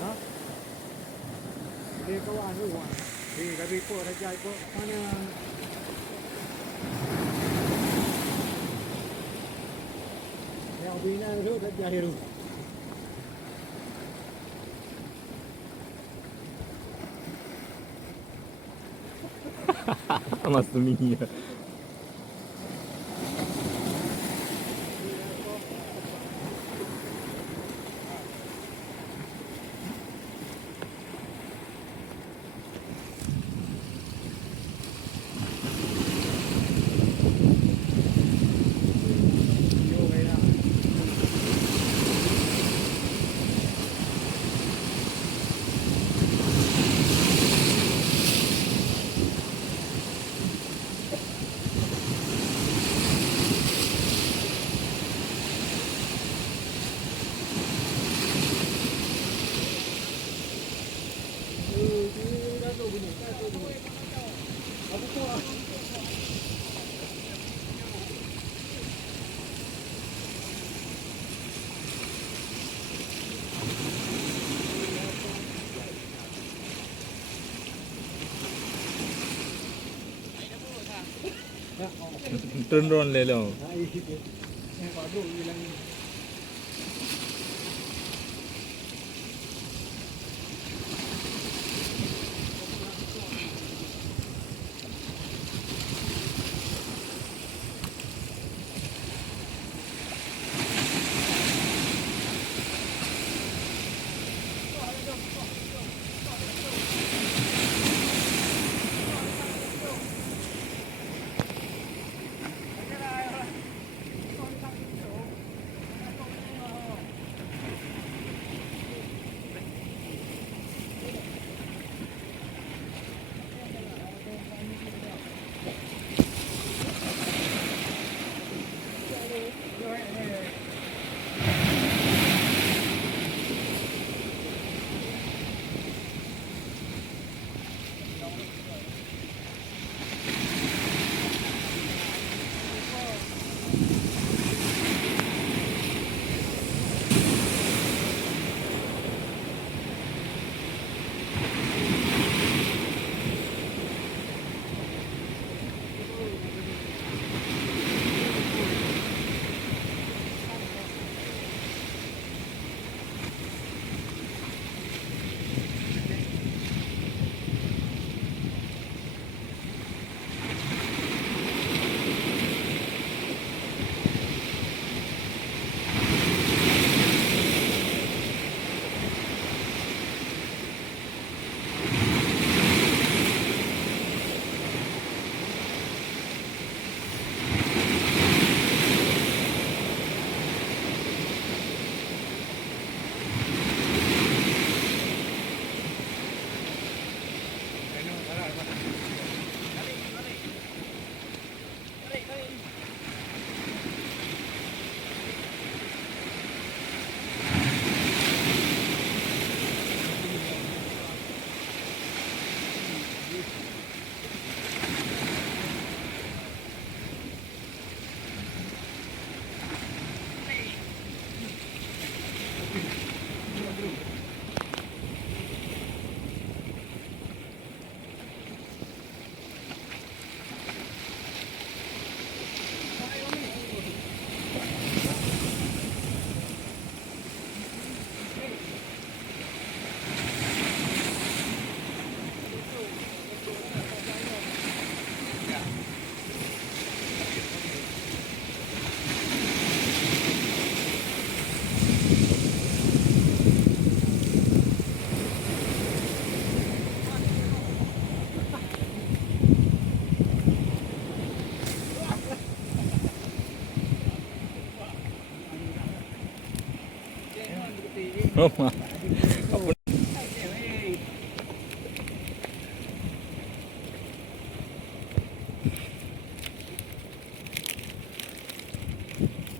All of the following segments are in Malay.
đó đi câu ăn nước ngoài thì cái bị cô đã chạy cô mana theo bina itu đã chạy rồi Masumi. Turun le lo.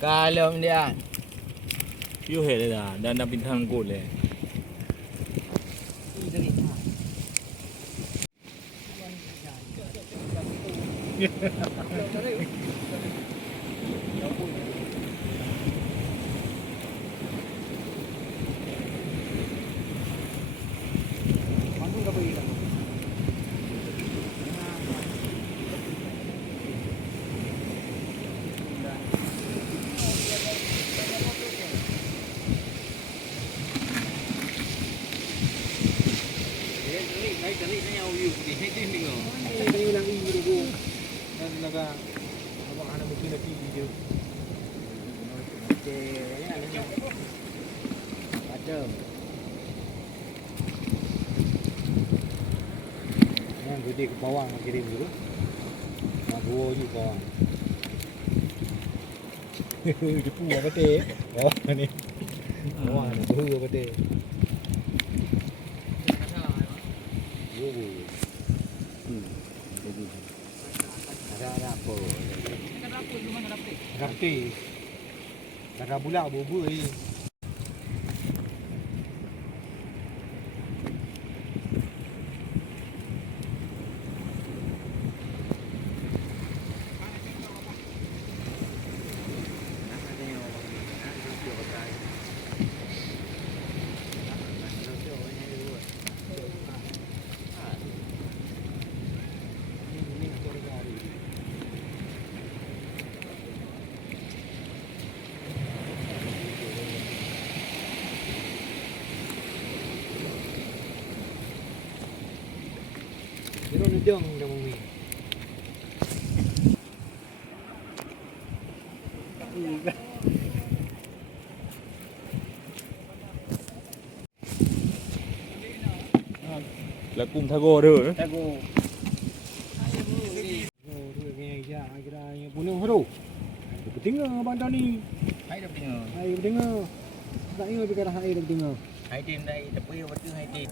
Kalau dia View hết rồi à, đang bình thường cột này. dalam. Yang gede ke bawah nak kirim dulu. Nak gua je bawah. Jepu apa teh? Bawah ni. Bawah ni tu apa teh? Ada apa? Rapti. Ada bulat bubu ni. Dia nak jong dah mami. Là cùng thago được. Tago. Oh, tu yang ya, kira yang punya horo. Penting abang dah ni. Hai dah tengok. Hai penting. Tak ingat perkara hai dah penting. Hai tim đây, tapi apa tu hai tim?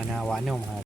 Mana warna mah.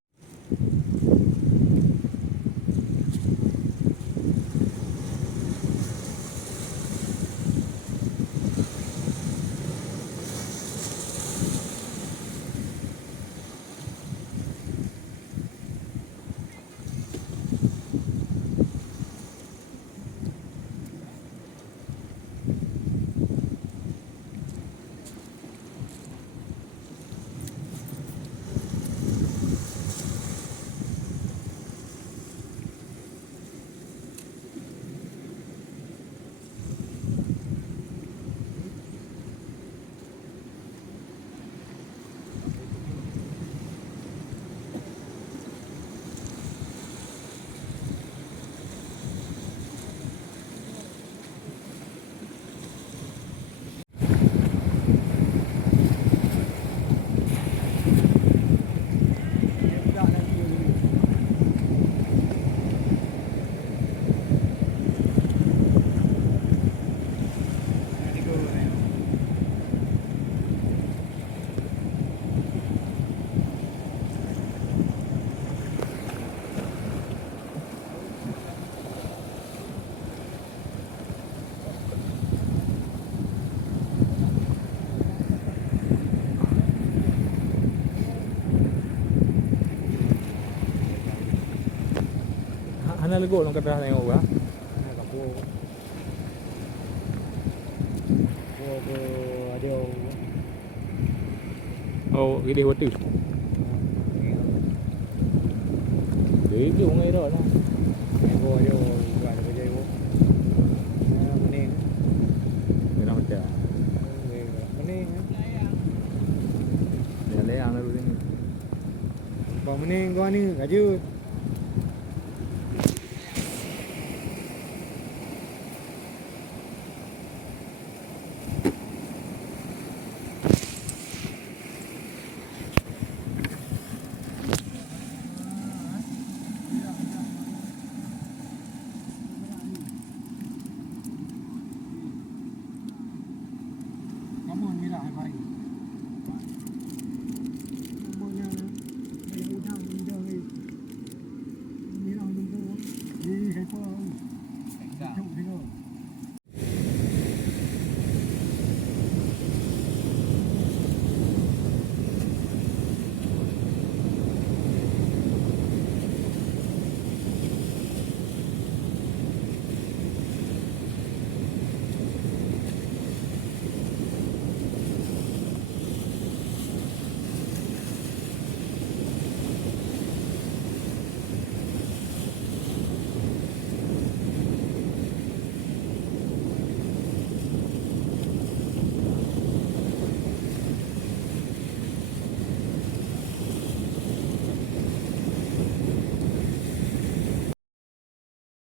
Hana lego long kata tengok ah. Aku ada Oh, gede waktu. Dia tu ngai dah lah. aku ada buat kerja aku. Mening. Dia nak macam. Mening. Dia leang lalu sini. Bang mening kau ni kerja. Kamu ni lah hai baik. Kamu ni banyak udang ni. Ni lah tunggu. Ni hai apa? Tengok tengok.